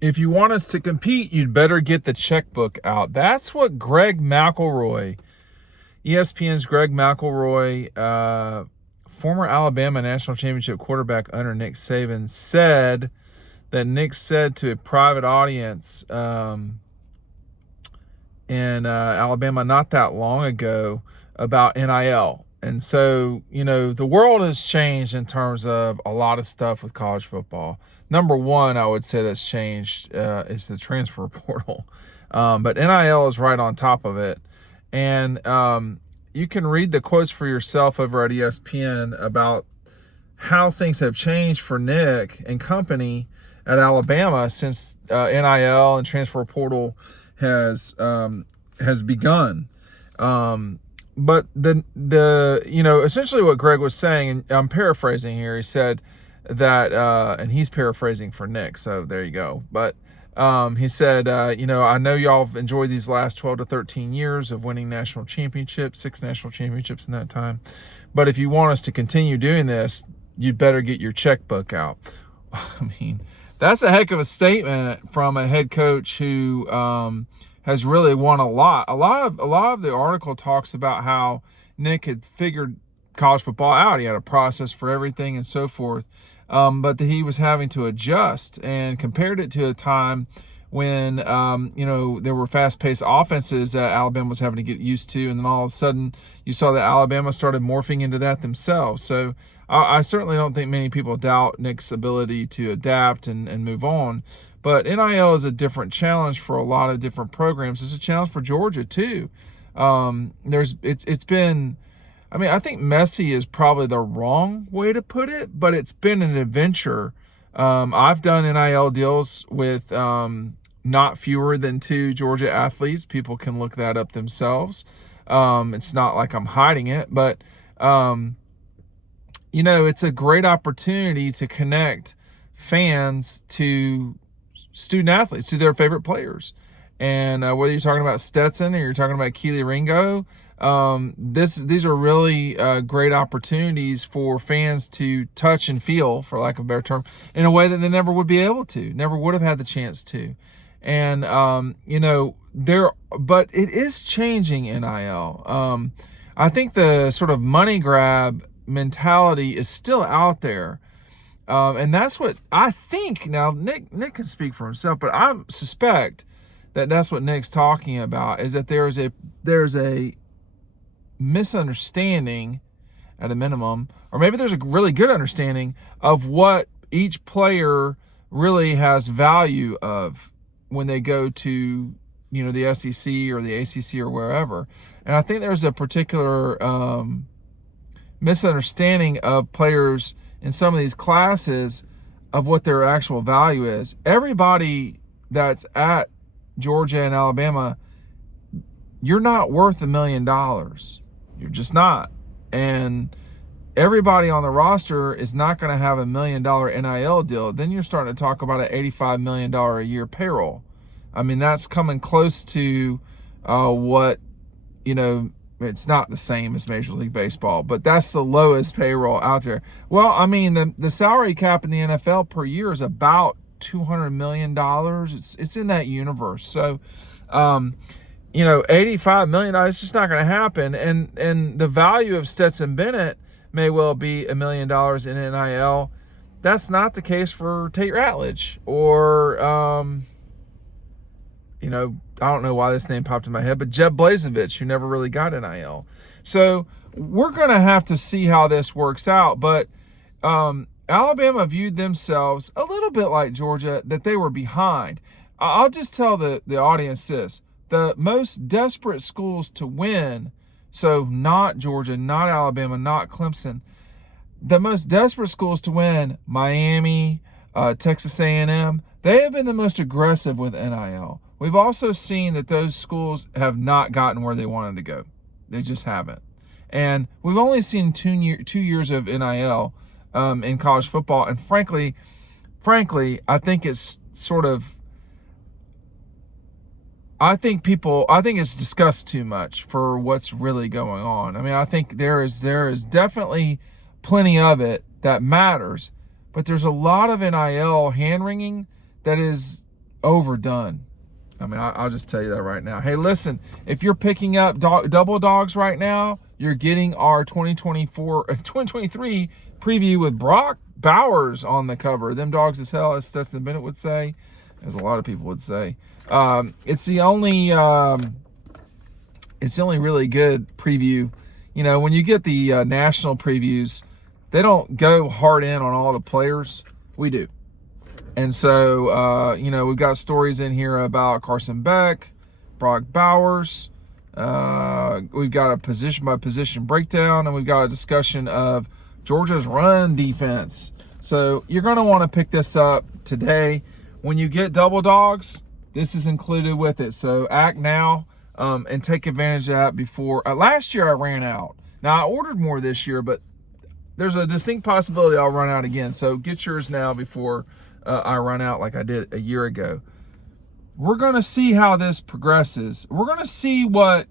If you want us to compete, you'd better get the checkbook out. That's what Greg McElroy, ESPN's Greg McElroy, former Alabama national championship quarterback under Nick Saban, said that Nick said to a private audience in Alabama not that long ago about NIL. And so, the world has changed in terms of a lot of stuff with college football. Number one, I would say that's changed is the transfer portal. But NIL is right on top of it. And you can read the quotes for yourself over at ESPN about how things have changed for Nick and company at Alabama since NIL and transfer portal has begun. But essentially what Greg was saying, and I'm paraphrasing here, he said that, and he's paraphrasing for Nick, so there you go. But he said, I know y'all have enjoyed these last 12 to 13 years of winning national championships, 6 national championships in that time. But if you want us to continue doing this, you'd better get your checkbook out. I mean, that's a heck of a statement from a head coach who has really won a lot. A lot of the article talks about how Nick had figured college football out. He had a process for everything and so forth, but that he was having to adjust, and compared it to a time when there were fast-paced offenses that Alabama was having to get used to, and then all of a sudden you saw that Alabama started morphing into that themselves. So I certainly don't think many people doubt Nick's ability to adapt and move on. But NIL is a different challenge for a lot of different programs. It's a challenge for Georgia too. It's been, I think messy is probably the wrong way to put it, but it's been an adventure. I've done NIL deals with not fewer than 2 Georgia athletes. People can look that up themselves. It's not like I'm hiding it, but it's a great opportunity to connect fans to student athletes, to their favorite players. And whether you're talking about Stetson or you're talking about Keely Ringo, these are really great opportunities for fans to touch and feel, for lack of a better term, in a way that they never would be able to, never would have had the chance to. And, but it is changing NIL. I think the sort of money grab mentality is still out there. And that's what I think. Now, Nick can speak for himself, but I suspect that that's what Nick's talking about, is that there's a misunderstanding at a minimum, or maybe there's a really good understanding of what each player really has value of when they go to, the SEC or the ACC or wherever. And I think there's a particular misunderstanding of players in some of these classes of what their actual value is. Everybody that's at Georgia and Alabama, you're not worth $1 million. You're just not. And everybody on the roster is not going to have $1 million NIL deal. Then you're starting to talk about an $85 million a year payroll. That's coming close to what, it's not the same as Major League Baseball, but that's the lowest payroll out there. Well, the salary cap in the NFL per year is about $200 million. It's in that universe. So, $85 million, it's just not going to happen. And the value of Stetson Bennett may well be $1 million in NIL. That's not the case for Tate Ratledge or, I don't know why this name popped in my head, but Jeb Blazevich, who never really got NIL. So we're going to have to see how this works out. But Alabama viewed themselves a little bit like Georgia, that they were behind. I'll just tell the audience this. The most desperate schools to win, so not Georgia, not Alabama, not Clemson, the most desperate schools to win, Miami, Texas A&M, they have been the most aggressive with NIL. We've also seen that those schools have not gotten where they wanted to go. They just haven't. And we've only seen 2 years of NIL in college football. And frankly, I think it's I think it's discussed too much for what's really going on. I think there is definitely plenty of it that matters, but there's a lot of NIL hand-wringing that is overdone. I mean, I'll just tell you that right now. Hey, listen, if you're picking up double dogs right now, you're getting our 2023 preview with Brock Bowers on the cover. Them dogs as hell, as Stetson Bennett would say, as a lot of people would say. It's the only really good preview. You know, when you get the national previews, they don't go hard in on all the players. We do. And so, you know, we've got stories in here about Carson Beck, Brock Bowers. We've got a position-by-position breakdown, and we've got a discussion of Georgia's run defense. So you're going to want to pick this up today. When you get double dogs, this is included with it. So act now and take advantage of that before. Last year I ran out. Now I ordered more this year, but there's a distinct possibility I'll run out again. So get yours now before I run out like I did a year ago. We're going to see how this progresses. We're going to see what,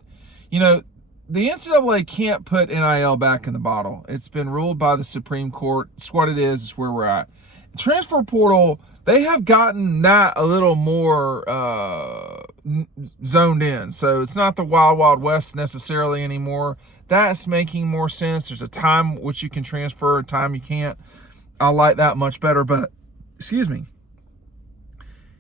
you know, the NCAA can't put NIL back in the bottle. It's been ruled by the Supreme Court. It's what it is. It's where we're at. Transfer portal, they have gotten that a little more zoned in. So it's not the Wild Wild West necessarily anymore. That's making more sense. There's a time which you can transfer, a time you can't. I like that much better. But, excuse me.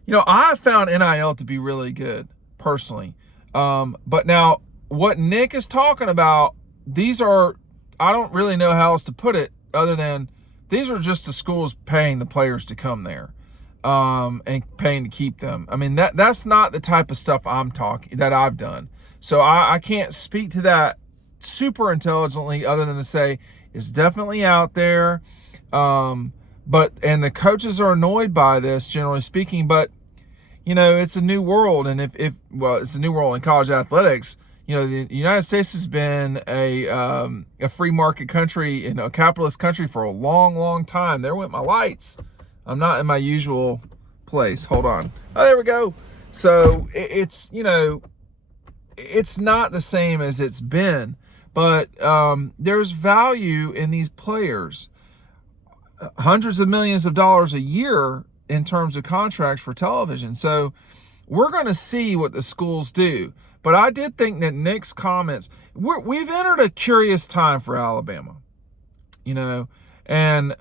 You know, I found NIL to be really good, personally. But now, what Nick is talking about, these are, I don't really know how else to put it other than these are just the schools paying the players to come there and paying to keep them. I mean, that's not the type of stuff that I've done. So I can't speak to that super intelligently other than to say it's definitely out there. And the coaches are annoyed by this, generally speaking, but you know, it's a new world. And it's a new world in college athletics. You know, the United States has been a free market country and a capitalist country for a long, long time. There went my lights. I'm not in my usual place. Hold on. Oh, there we go. So it's, you know, it's not the same as it's been, but there's value in these players. Hundreds of millions of dollars a year in terms of contracts for television. So we're going to see what the schools do. But I did think that Nick's comments, we've entered a curious time for Alabama, you know, and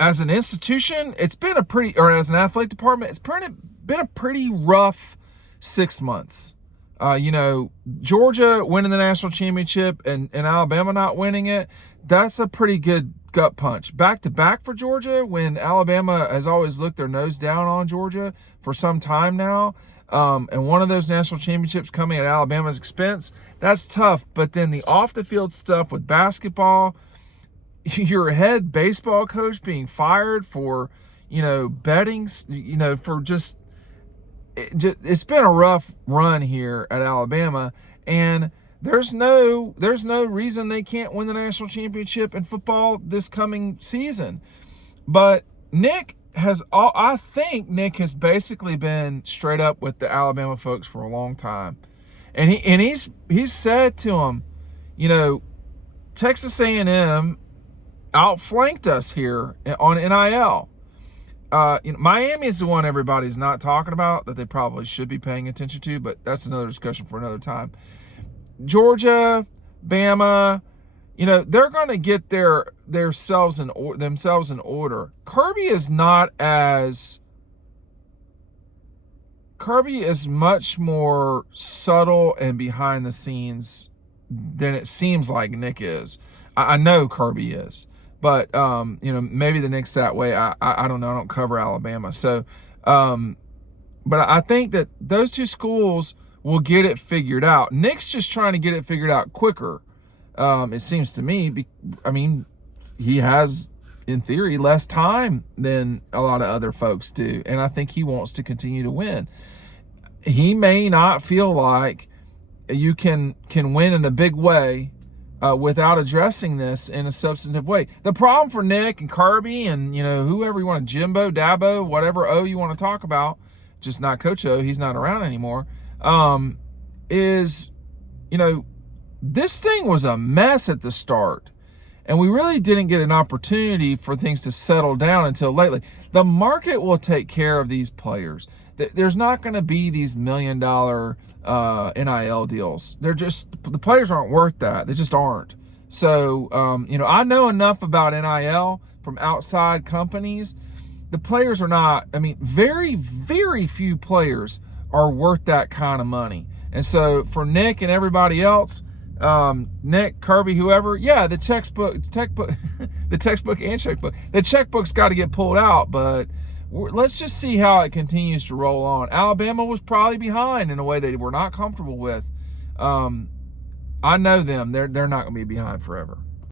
as an institution, it's been as an athletic department, it's been a pretty rough 6 months. You know, Georgia winning the national championship and Alabama not winning it, that's a pretty good gut punch. Back to back for Georgia when Alabama has always looked their nose down on Georgia for some time now. And one of those national championships coming at Alabama's expense, that's tough. But then the off-the-field stuff with basketball, your head baseball coach being fired for, you know, betting, you know, for it's been a rough run here at Alabama. And there's no reason they can't win the national championship in football this coming season. But I think Nick has basically been straight up with the Alabama folks for a long time. And he's said to them, you know, Texas A&M outflanked us here on NIL. You know, Miami is the one everybody's not talking about that they probably should be paying attention to, but that's another discussion for another time. Georgia, Bama, you know, they're going to get themselves in order. Kirby is much more subtle and behind the scenes than it seems like Nick is. I know Kirby is, but you know, maybe the Nick's that way. I don't know. I don't cover Alabama, so but I think that those two schools will get it figured out. Nick's just trying to get it figured out quicker. It seems to me. I mean, he has, in theory, less time than a lot of other folks do, and I think he wants to continue to win. He may not feel like you can win in a big way without addressing this in a substantive way. The problem for Nick and Kirby and, you know, whoever you want, Jimbo, Dabo, whatever O you want to talk about, just not Coach O, he's not around anymore, is, you know, this thing was a mess at the start, and we really didn't get an opportunity for things to settle down until lately. The market will take care of these players. There's not going to be these $1 million NIL deals. The players aren't worth that. They just aren't. So, I know enough about NIL from outside companies. The players are not, very, very few players are worth that kind of money. And so for Nick and everybody else, Nick, Kirby, whoever, yeah, the textbook, the textbook and checkbook. The checkbook's got to get pulled out, but let's just see how it continues to roll on. Alabama was probably behind in a way they were not comfortable with. I know them. They're not going to be behind forever.